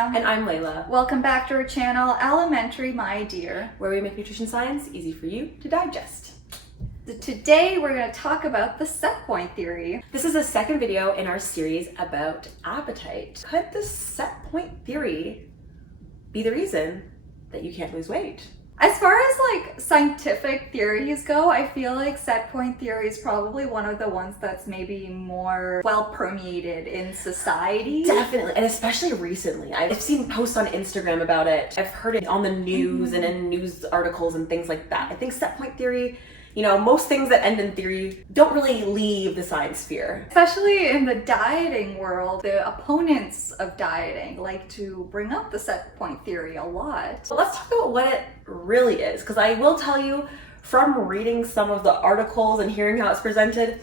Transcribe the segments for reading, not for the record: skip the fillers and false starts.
Maya. And I'm Layla. Welcome back to our channel, Elementary My Dear, where we make nutrition science easy for you to digest. Today we're going to talk about the set point theory. This is the second video in our series about appetite. Could the set point theory be the reason that you can't lose weight? As far as like scientific theories go, I feel like set point theory is probably one of the ones that's maybe more well permeated in society. Definitely, and especially recently. I've seen posts on Instagram about it. I've heard it on the news and in news articles and things like that. I think set point theory, you know, most things that end in theory don't really leave the science sphere. Especially in the dieting world, the opponents of dieting like to bring up the set point theory a lot. So let's talk about what it really is, because I will tell you from reading some of the articles and hearing how it's presented,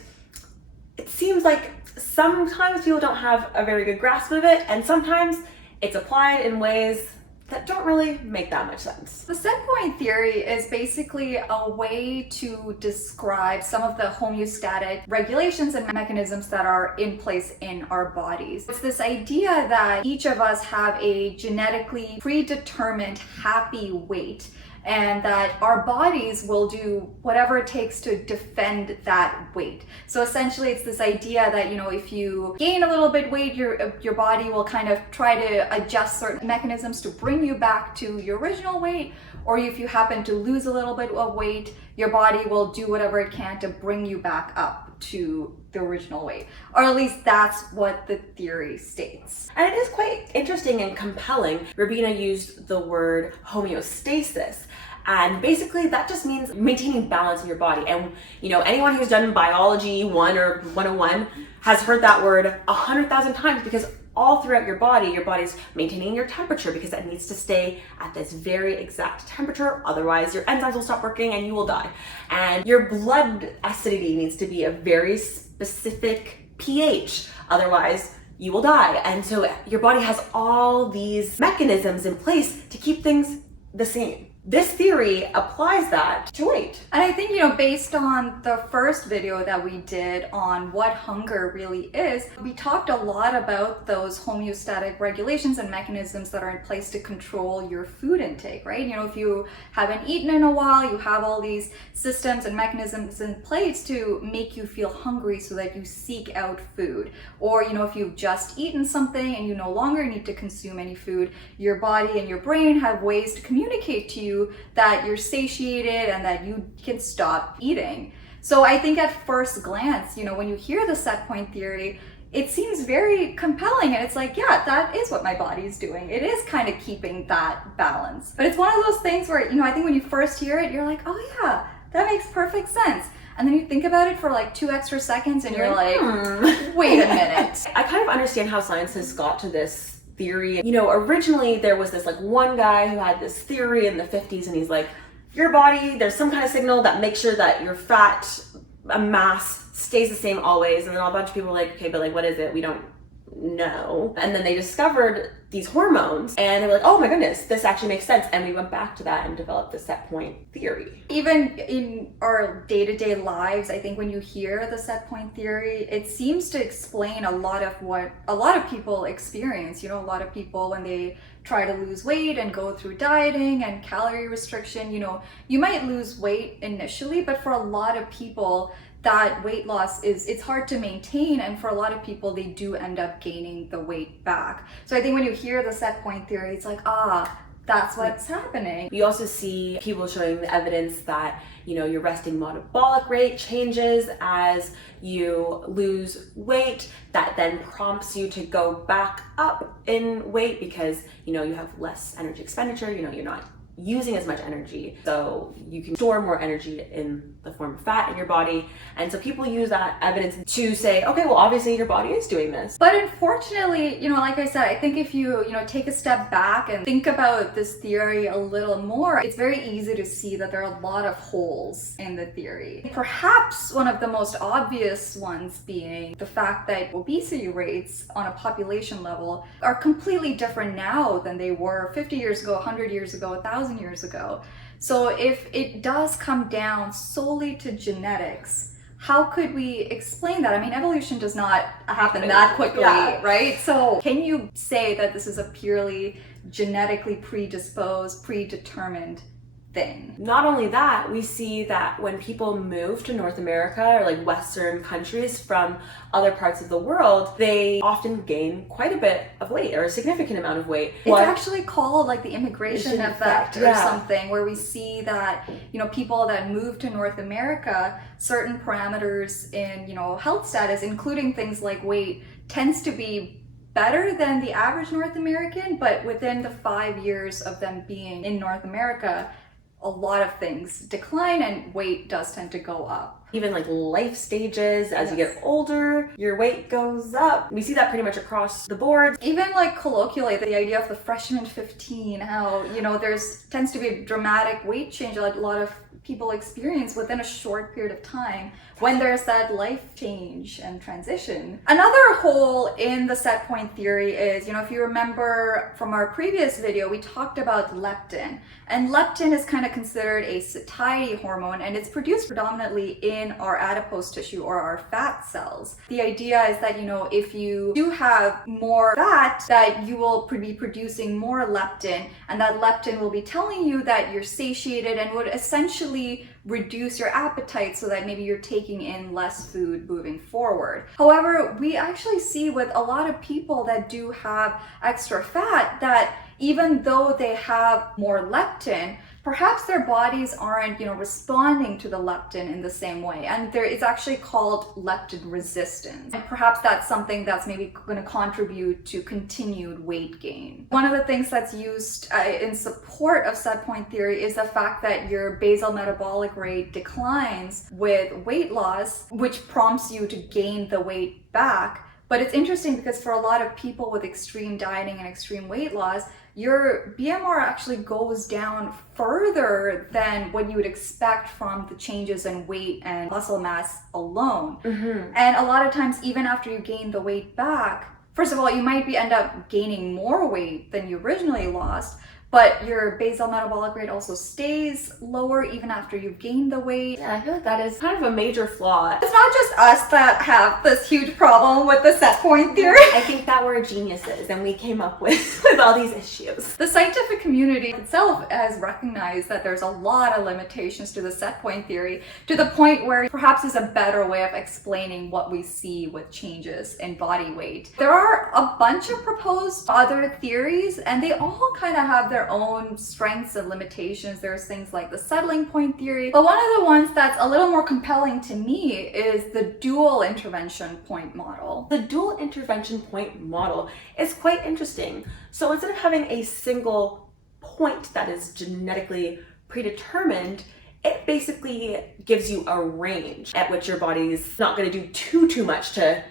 it seems like sometimes people don't have a very good grasp of it, and sometimes it's applied in ways that don't really make that much sense. The set point theory is basically a way to describe some of the homeostatic regulations and mechanisms that are in place in our bodies. It's this idea that each of us have a genetically predetermined happy weight, and that our bodies will do whatever it takes to defend that weight. So essentially it's this idea that, you know, if you gain a little bit weight, your body will kind of try to adjust certain mechanisms to bring you back to your original weight, or if you happen to lose a little bit of weight, your body will do whatever it can to bring you back up to the original weight. Or at least that's what the theory states. And it is quite interesting and compelling. Rabina used the word homeostasis. And basically that just means maintaining balance in your body. And you know, anyone who's done biology 1 or 101 has heard that word 100,000 times, because all throughout your body's maintaining your temperature, because it needs to stay at this very exact temperature. Otherwise your enzymes will stop working and you will die. And your blood acidity needs to be a very specific pH. Otherwise you will die. And so your body has all these mechanisms in place to keep things the same. This theory applies that to weight. And I think, you know, based on the first video that we did on what hunger really is, we talked a lot about those homeostatic regulations and mechanisms that are in place to control your food intake, right? You know, if you haven't eaten in a while, you have all these systems and mechanisms in place to make you feel hungry so that you seek out food. Or, you know, if you've just eaten something and you no longer need to consume any food, your body and your brain have ways to communicate to you that you're satiated and that you can stop eating. So I think at first glance, you know, when you hear the set point theory, it seems very compelling, and it's like, yeah, that is what my body's doing. It is kind of keeping that balance. But it's one of those things where, you know, I think when you first hear it, you're like, oh yeah, that makes perfect sense. And then you think about it for like 2 extra seconds and you're like, wait a minute. I kind of understand how scientists got to this theory. You know, originally there was this like one guy who had this theory in the 50s, and he's like, your body, there's some kind of signal that makes sure that your fat mass stays the same always. And then a bunch of people were like, okay, but like, what is it? We don't know. And then they discovered these hormones, and they were like, oh my goodness, this actually makes sense. And we went back to that and developed the set point theory. Even in our day-to-day lives, I think when you hear the set point theory, it seems to explain a lot of what a lot of people experience. You know, a lot of people, when they try to lose weight and go through dieting and calorie restriction, you know, you might lose weight initially, but for a lot of people, that weight loss it's hard to maintain, and for a lot of people they do end up gaining the weight back. So I think when you hear the set point theory, it's like, that's what's happening. You also see people showing the evidence that, you know, your resting metabolic rate changes as you lose weight. That then prompts you to go back up in weight because, you know, you have less energy expenditure, you know, you're not using as much energy, so you can store more energy in the form of fat in your body. And so people use that evidence to say, okay, well, obviously your body is doing this. But unfortunately, you know, like I said, I think if you know, take a step back and think about this theory a little more, it's very easy to see that there are a lot of holes in the theory. Perhaps one of the most obvious ones being the fact that obesity rates on a population level are completely different now than they were 50 years ago, 100 years ago, 1,000 years ago. So if it does come down solely to genetics, how could we explain that? I mean, evolution does not happen that quickly, right? So can you say that this is a purely genetically predisposed, predetermined thing? Not only that, we see that when people move to North America or like Western countries from other parts of the world, they often gain quite a bit of weight or a significant amount of weight. It's actually called like the immigration effect or something, where we see that, you know, people that move to North America, certain parameters in, you know, health status, including things like weight, tends to be better than the average North American, but within the 5 years of them being in North America, a lot of things decline and weight does tend to go up. Even like life stages, as you get older, your weight goes up. We see that pretty much across the board. Even like colloquially, the idea of the freshman 15, how, you know, there's tends to be a dramatic weight change that a lot of people experience within a short period of time when there's that life change and transition. Another hole in the set point theory is, you know, if you remember from our previous video, we talked about leptin. And leptin is kind of considered a satiety hormone, and it's produced predominantly in our adipose tissue or our fat cells. The idea is that, you know, if you do have more fat, that you will be producing more leptin, and that leptin will be telling you that you're satiated and would essentially reduce your appetite so that maybe you're taking in less food moving forward. However, we actually see with a lot of people that do have extra fat that even though they have more leptin, perhaps their bodies aren't, you know, responding to the leptin in the same way. And it's actually called leptin resistance. And perhaps that's something that's maybe going to contribute to continued weight gain. One of the things that's used in support of set point theory is the fact that your basal metabolic rate declines with weight loss, which prompts you to gain the weight back. But it's interesting because for a lot of people with extreme dieting and extreme weight loss, your BMR actually goes down further than what you would expect from the changes in weight and muscle mass alone. And a lot of times, even after you gain the weight back, first of all, you might end up gaining more weight than you originally lost, but your basal metabolic rate also stays lower even after you've gained the weight. Yeah, I feel like that is kind of a major flaw. It's not just us that have this huge problem with the set point theory. I think that we're geniuses and we came up with all these issues. The scientific community itself has recognized that there's a lot of limitations to the set point theory, to the point where perhaps is a better way of explaining what we see with changes in body weight. There are a bunch of proposed other theories, and they all kind of have their own strengths and limitations. There's things like the settling point theory, but one of the ones that's a little more compelling to me is the dual intervention point model. The dual intervention point model is quite interesting. So instead of having a single point that is genetically predetermined, it basically gives you a range at which your body's not going to do too much to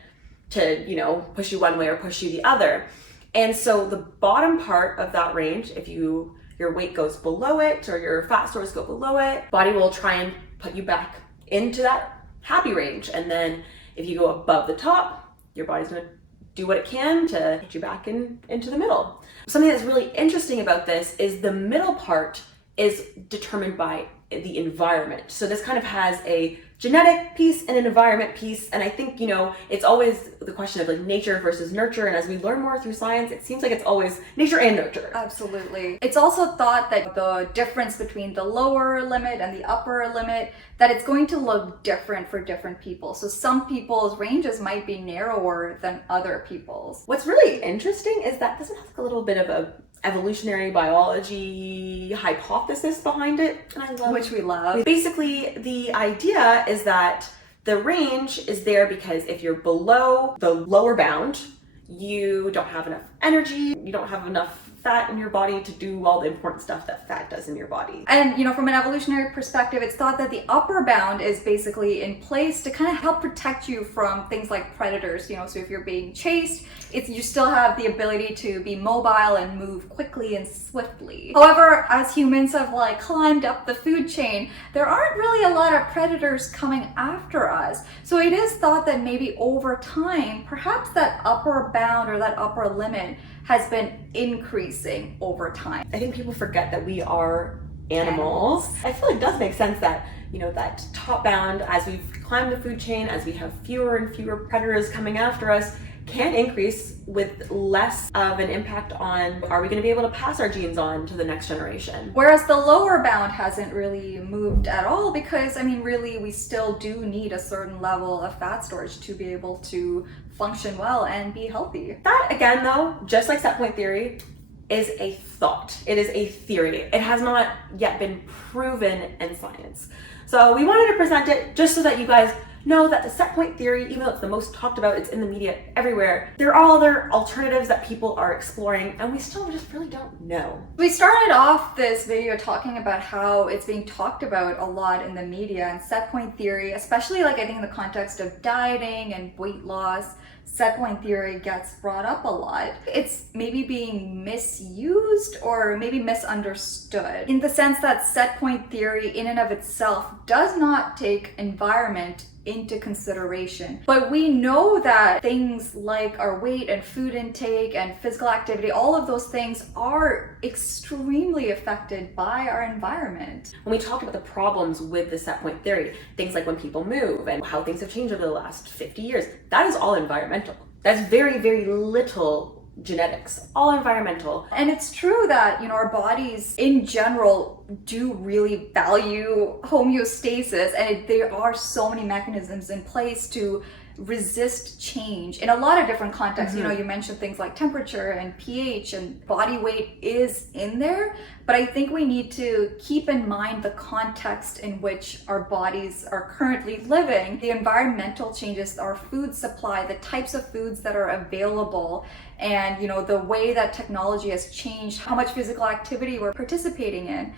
you know, push you one way or push you the other. And so the bottom part of that range, if your weight goes below it or your fat stores go below it, body will try and put you back into that happy range. And then if you go above the top, your body's going to do what it can to get you back into the middle. Something that's really interesting about this is the middle part is determined by the environment. So this kind of has a genetic piece and an environment piece, and I think, you know, it's always the question of like nature versus nurture, and as we learn more through science, it seems like it's always nature and nurture. Absolutely. It's also thought that the difference between the lower limit and the upper limit, that it's going to look different for different people. So some people's ranges might be narrower than other people's. What's really interesting is that this has like a little bit of a evolutionary biology hypothesis behind it, and I love, which we love. Basically, the idea is that the range is there because if you're below the lower bound, you don't have enough energy, you don't have enough fat in your body to do all the important stuff that fat does in your body. And, you know, from an evolutionary perspective, it's thought that the upper bound is basically in place to kind of help protect you from things like predators, you know, so if you're being chased, you still have the ability to be mobile and move quickly and swiftly. However, as humans have like climbed up the food chain, there aren't really a lot of predators coming after us. So it is thought that maybe over time, perhaps that upper bound or that upper limit has been increasing over time. I think people forget that we are animals. I feel like it does make sense that that top bound, as we've climbed the food chain, as we have fewer and fewer predators coming after us, can increase with less of an impact on, are we going to be able to pass our genes on to the next generation? Whereas the lower bound hasn't really moved at all, because really we still do need a certain level of fat storage to be able to function well and be healthy. That, again though, just like set point theory, is a thought. It is a theory. It has not yet been proven in science. So we wanted to present it just so that you guys know that the set point theory, even though it's the most talked about, it's in the media everywhere, there are other alternatives that people are exploring, and we still just really don't know. We started off this video talking about how it's being talked about a lot in the media, and set point theory, especially I think in the context of dieting and weight loss, set point theory gets brought up a lot. It's maybe being misused or maybe misunderstood, in the sense that set point theory in and of itself does not take environment into consideration. But we know that things like our weight and food intake and physical activity, all of those things are extremely affected by our environment. When we talk about the problems with the set point theory, things like when people move and how things have changed over the last 50 years, that is all environmental. That's very, very little genetics, all environmental. And it's true that, our bodies in general do really value homeostasis, and there are so many mechanisms in place to resist change in a lot of different contexts. You mentioned things like temperature and pH, and body weight is in there, but I think we need to keep in mind the context in which our bodies are currently living, the environmental changes, our food supply, the types of foods that are available, and the way that technology has changed how much physical activity we're participating in.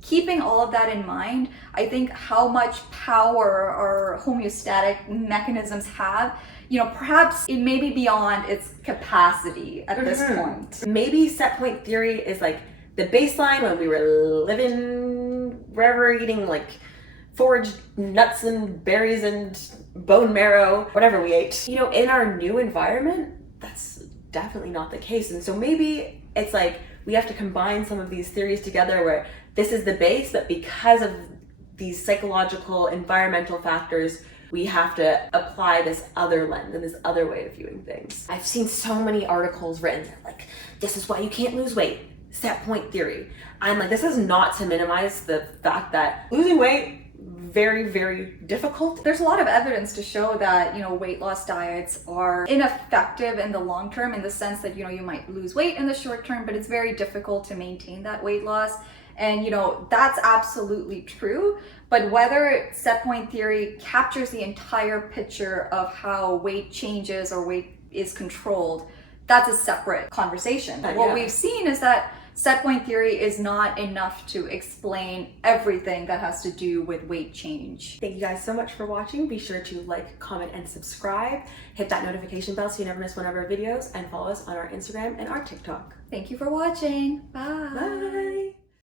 Keeping all of that in mind, I think how much power our homeostatic mechanisms have, perhaps it may be beyond its capacity at this point. Maybe set point theory is like the baseline when we were living wherever, eating foraged nuts and berries and bone marrow, whatever we ate. In our new environment, that's definitely not the case. And so maybe it's we have to combine some of these theories together, where this is the base, but because of these psychological, environmental factors, we have to apply this other lens and this other way of viewing things. I've seen so many articles written this is why you can't lose weight, set point theory. I'm this is not to minimize the fact that losing weight, very, very difficult. There's a lot of evidence to show that, weight loss diets are ineffective in the long term, in the sense that, you might lose weight in the short term, but it's very difficult to maintain that weight loss. And, that's absolutely true. But whether set point theory captures the entire picture of how weight changes or weight is controlled, that's a separate conversation. What we've seen is that set point theory is not enough to explain everything that has to do with weight change. Thank you guys so much for watching. Be sure to like, comment, and subscribe. Hit that notification bell so you never miss one of our videos, and follow us on our Instagram and our TikTok. Thank you for watching. Bye. Bye.